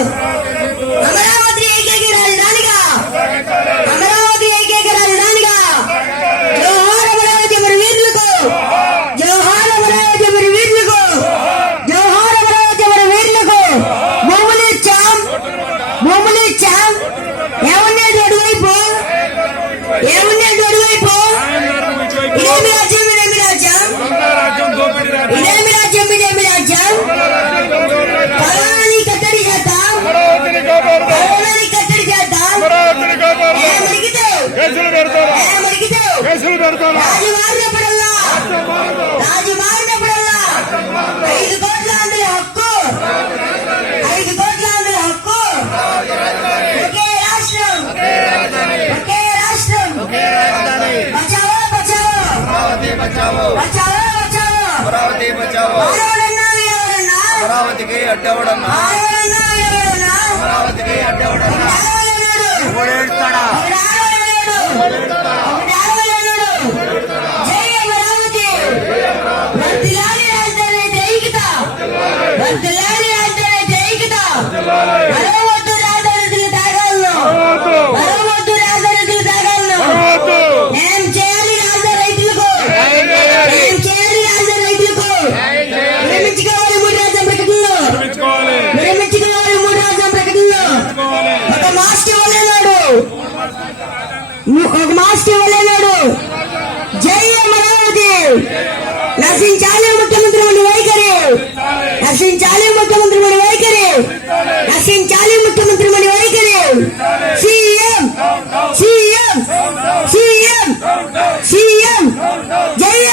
అమరావతి ఏకైక రాజధానిగా. అమరావతి ఏకైక రాజధానిగా. జోహార్ అమరావతి మరి వీరులకు జోహార్ అమరావతి మరి వీరులకు జోహార్ అమరావతి మరి వీరులకు భూములు ఇచ్చాం భూములు ఇచ్చాం ఏమున్నాడు అటువైపు? ఏమున్నాడు అటువైపు? రాజ్యం ఇదేమి రాజ్యం? ఇదేమి రాజ్యం ఇదేమి రాష్ట్రం. బచావో అమరావతికి అడ్డవడన్నా. అమరావతికి అడ్డవడన్నా. ఒక మాస్టర్ ఇవ్వలేనాడు జై అమరావతి. వైఖరి चाली मुख्यमंत्री म्हणून वैखरे नाशिम चाले मुख्यमंत्री म्हणून वैखरे सीएम सीएम सीएम सीएम जय